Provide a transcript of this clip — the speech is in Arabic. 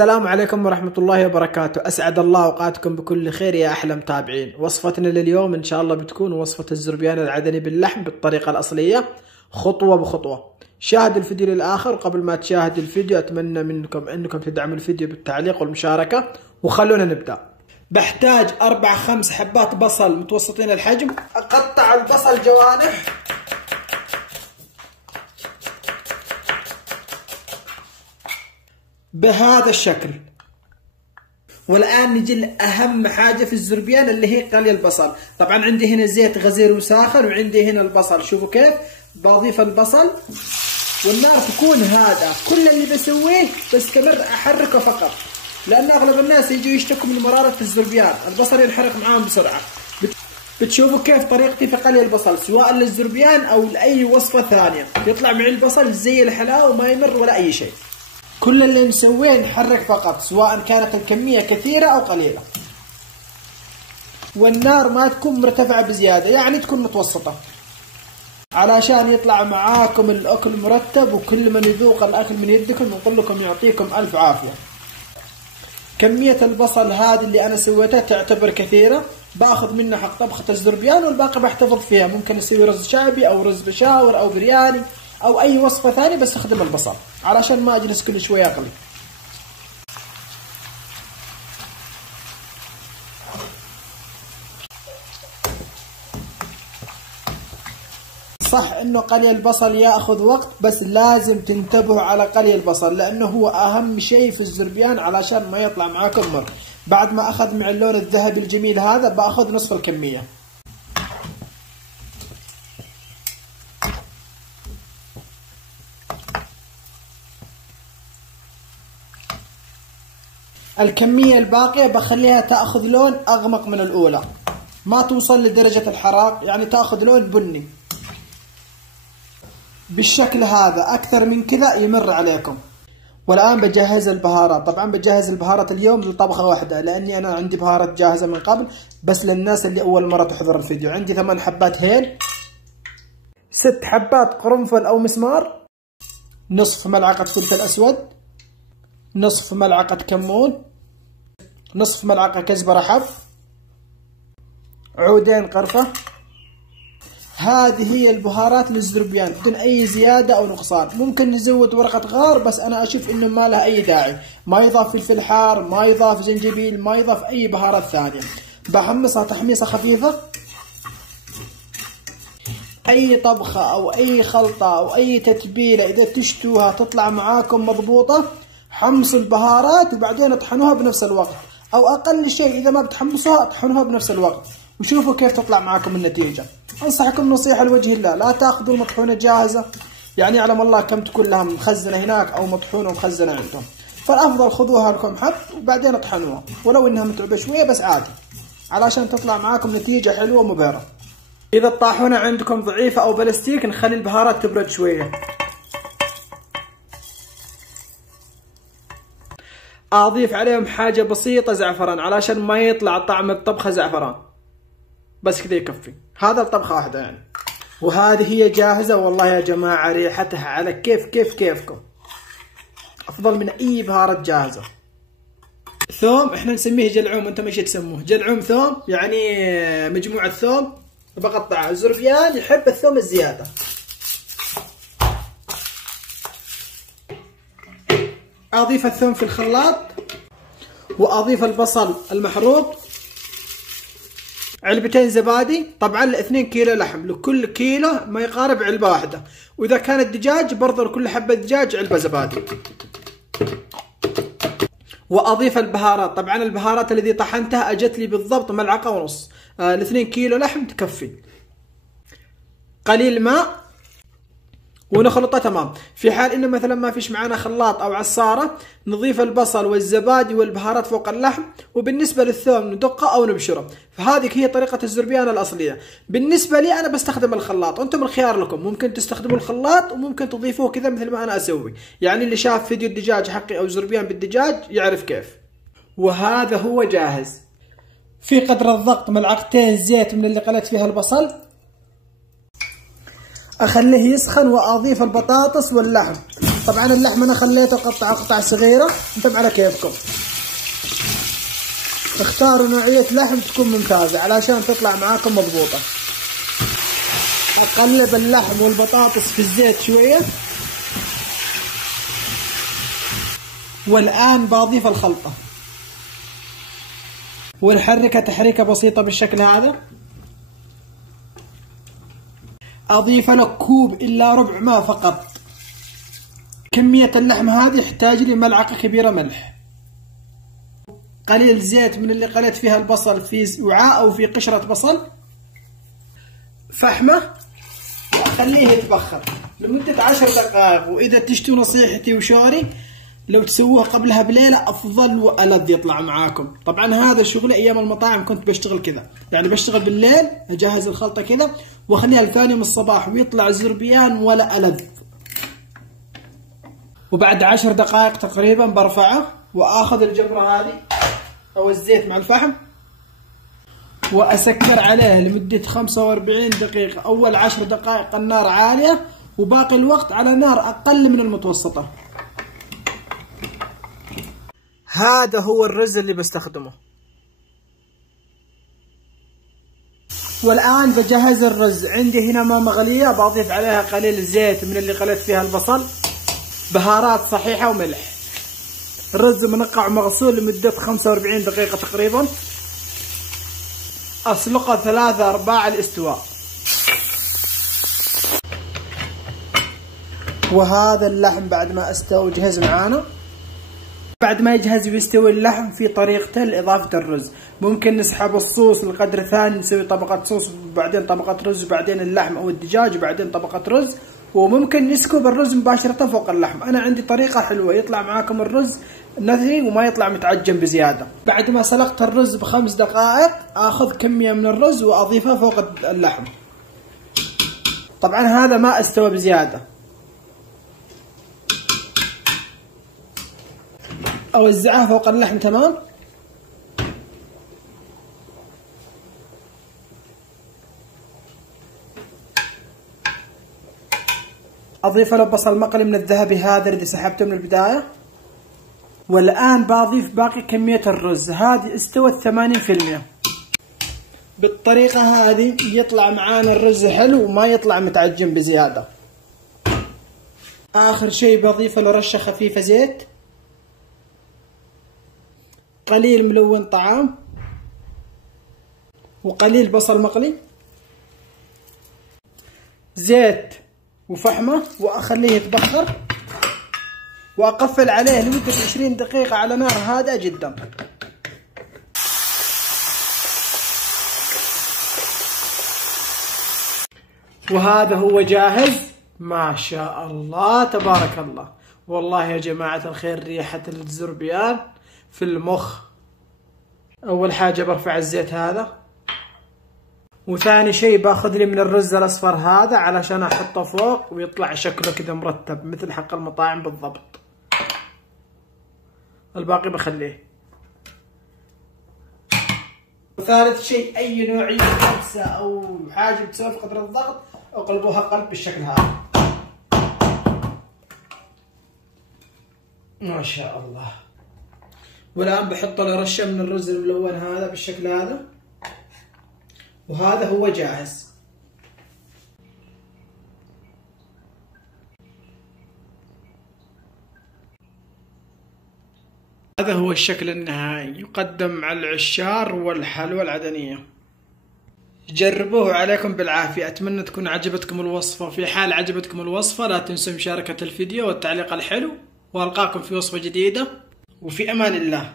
السلام عليكم ورحمة الله وبركاته. أسعد الله أوقاتكم بكل خير يا أحلى متابعين. وصفتنا لليوم إن شاء الله بتكون وصفة الزربيان العدني باللحم بالطريقة الأصلية خطوة بخطوة. شاهد الفيديو للآخر، وقبل ما تشاهد الفيديو أتمنى منكم أنكم تدعموا الفيديو بالتعليق والمشاركة، وخلونا نبدأ. بحتاج 4-5 حبات بصل متوسطين الحجم. أقطع البصل جوانح بهذا الشكل. والآن نجي لأهم حاجة في الزربيان اللي هي قلي البصل. طبعا عندي هنا زيت غزير وساخن، وعندي هنا البصل. شوفوا كيف بضيف البصل والنار تكون هادئة. كل اللي بسويه بستمر أحركه فقط، لأن أغلب الناس يجوا يشتكوا من مرارة الزربيان، البصل ينحرق معاهم بسرعة. بتشوفوا كيف طريقتي في قلي البصل سواء للزربيان أو لأي وصفة ثانية، يطلع معي البصل زي الحلاوة وما يمر ولا أي شيء. كل اللي نسويه نحرك فقط، سواء كانت الكمية كثيرة أو قليلة. والنار ما تكون مرتفعة بزيادة، يعني تكون متوسطة، علشان يطلع معاكم الأكل مرتب. وكل من يذوق الأكل من يدكم نقول لكم يعطيكم ألف عافية. كمية البصل هذه اللي أنا سويتها تعتبر كثيرة، باخذ منها حق طبخة الزربيان، والباقي بحتفظ فيها. ممكن اسوي رز شعبي أو رز بشاور أو برياني أو أي وصفة ثانية، بس أستخدم البصل علشان ما أجلس كل شوية أقلي. صح إنه قلي البصل يأخذ وقت، بس لازم تنتبهوا على قلي البصل، لأنه هو أهم شيء في الزربيان علشان ما يطلع معاكم مر. بعد ما أخذ مع اللون الذهبي الجميل هذا بأخذ نصف الكمية. الكمية الباقية بخليها تأخذ لون أغمق من الأولى، ما توصل لدرجة الحراق، يعني تأخذ لون بني بالشكل هذا. أكثر من كذا يمر عليكم. والآن بجهز البهارات. طبعا بجهز البهارات اليوم لطبخة واحدة، لأني أنا عندي بهارات جاهزة من قبل، بس للناس اللي أول مرة تحضر الفيديو. عندي 8 حبات هيل، 6 حبات قرنفل أو مسمار، نصف ملعقة فلفل أسود، نصف ملعقة كمون، نصف ملعقة كزبرة حب، عودين قرفة. هذه هي البهارات للزربيان بدون أي زيادة أو نقصان. ممكن نزود ورقة غار، بس أنا أشوف إنه ما لها أي داعي. ما يضاف فلفل حار، ما يضاف زنجبيل، ما يضاف أي بهارات ثانية. بحمصها تحميصة خفيفة. أي طبخة أو أي خلطة أو أي تتبيلة إذا تشتوها تطلع معاكم مضبوطة، حمص البهارات وبعدين اطحنوها بنفس الوقت، أو أقل شيء إذا ما بتحمصوها اطحنوها بنفس الوقت، وشوفوا كيف تطلع معاكم النتيجة. أنصحكم نصيحة لوجه الله، لا تأخذوا المطحونة جاهزة، يعني يعلم الله كم تكون لها مخزنة هناك أو مطحونة ومخزنة عندهم. فالأفضل خذوها لكم حب وبعدين اطحنوها، ولو إنها متعبة شوية بس عادي، علشان تطلع معاكم نتيجة حلوة مبهرة. إذا الطاحونة عندكم ضعيفة أو بلاستيك نخلي البهارات تبرد شوية. أضيف عليهم حاجة بسيطة زعفران، علشان ما يطلع طعم الطبخة زعفران، بس كذا يكفي. هذا الطبخة واحدة يعني. وهذه هي جاهزة. والله يا جماعة ريحتها على كيفكم، أفضل من أي بهارات جاهزة. ثوم إحنا نسميه جلعوم، أنتم إيش تسموه؟ جلعوم ثوم، يعني مجموعة ثوم بقطعها. الزربيان يحب الثوم الزيادة. أضيف الثوم في الخلاط، وأضيف البصل المحروق، علبتين زبادي. طبعا 2 كيلو لحم، لكل كيلو ما يقارب علبة واحدة. وإذا كانت دجاج برضه لكل حبة دجاج علبة زبادي. وأضيف البهارات. طبعا البهارات الذي طحنتها أجت لي بالضبط 1.5 ملعقة. 2 كيلو لحم تكفي. قليل ماء ونخلطه تمام. في حال انه مثلا ما فيش معانا خلاط او عصارة، نضيف البصل والزبادي والبهارات فوق اللحم. وبالنسبة للثوم ندقه او نبشره. فهذه هي طريقة الزربيان الاصلية. بالنسبة لي انا بستخدم الخلاط، انتم الخيار لكم، ممكن تستخدموا الخلاط وممكن تضيفوه كذا مثل ما انا اسوي. يعني اللي شاف فيديو الدجاج حقي او زربيان بالدجاج يعرف كيف. وهذا هو جاهز. في قدر الضغط 2 ملعقتين زيت من اللي قلت فيها البصل، اخليه يسخن واضيف البطاطس واللحم. طبعا اللحم انا خليته قطع صغيرة، انتم على كيفكم. اختاروا نوعية لحم تكون ممتازة علشان تطلع معاكم مضبوطة. اقلب اللحم والبطاطس في الزيت شوية، والآن بضيف الخلطة ونحركها تحريكة بسيطة بالشكل هذا. أضيف له كوب إلا ربع ماء فقط. كمية اللحم هذه يحتاج لي ملعقة كبيرة ملح، قليل زيت من اللي قليت فيها البصل في وعاء أو في قشرة بصل، فحمة، وأخليه يتبخر لمدة 10 دقائق. وإذا تشتوا نصيحتي وشوري لو تسووها قبلها بليلة أفضل وألذ يطلع معاكم. طبعا هذا الشغل أيام المطاعم كنت بشتغل كذا، يعني بشتغل بالليل أجهز الخلطة كذا وأخليها الثاني من الصباح ويطلع زربيان ولا ألذ. وبعد 10 دقائق تقريبا برفعه وآخذ الجمرة هذه أو الزيت مع الفحم وأسكر عليه لمدة 45 دقيقة. أول 10 دقائق النار عالية وباقي الوقت على نار أقل من المتوسطة. هذا هو الرز اللي بستخدمه. والآن بجهز الرز. عندي هنا ماء مغلية بضيف عليها قليل زيت من اللي قليت فيها البصل، بهارات صحيحة وملح. الرز منقع ومغسول لمدة 45 دقيقة تقريبا. أسلقه 3/4 الاستواء. وهذا اللحم بعد ما استوى جهز معانا. بعد ما يجهز ويستوي اللحم في طريقته لإضافة الرز. ممكن نسحب الصوص لقدر ثاني، نسوي طبقة صوص وبعدين طبقة رز وبعدين اللحم أو الدجاج وبعدين طبقة رز، وممكن نسكب الرز مباشرة فوق اللحم. أنا عندي طريقة حلوة يطلع معاكم الرز نثري وما يطلع متعجن بزيادة. بعد ما سلقت الرز ب5 دقائق آخذ كمية من الرز وأضيفها فوق اللحم. طبعا هذا ما استوى بزيادة. أوزعها فوق اللحم تمام. أضيف له بصل مقلي من الذهبي هذا اللي سحبته من البداية. والآن بضيف باقي كمية الرز، هذه استوت 80%. بالطريقة هذه يطلع معانا الرز حلو وما يطلع متعجن بزيادة. آخر شيء بضيف له رشة خفيفة زيت، قليل ملون طعام، وقليل بصل مقلي، زيت وفحمة، وأخليه يتبخر وأقفل عليه لمدة 20 دقيقة على نار هادئة جدا. وهذا هو جاهز. ما شاء الله تبارك الله. والله يا جماعة الخير ريحة الزربيان في المخ. أول حاجة برفع الزيت هذا، وثاني شيء باخذ لي من الرز الأصفر هذا علشان أحطه فوق ويطلع شكله كذا مرتب مثل حق المطاعم بالضبط. الباقي بخليه. وثالث شيء أي نوعية كبسة أو حاجة بتسوي في قدر الضغط اقلبوها قلب بالشكل هذا. ما شاء الله. والآن بحط له رشة من الرز الملون هذا بالشكل هذا، وهذا هو جاهز. هذا هو الشكل النهائي، يقدم مع العشار والحلوى العدنية. جربوه عليكم بالعافية. أتمنى تكون عجبتكم الوصفة. في حال عجبتكم الوصفة لا تنسوا مشاركة الفيديو والتعليق الحلو، وألقاكم في وصفة جديدة، وفي أمان الله.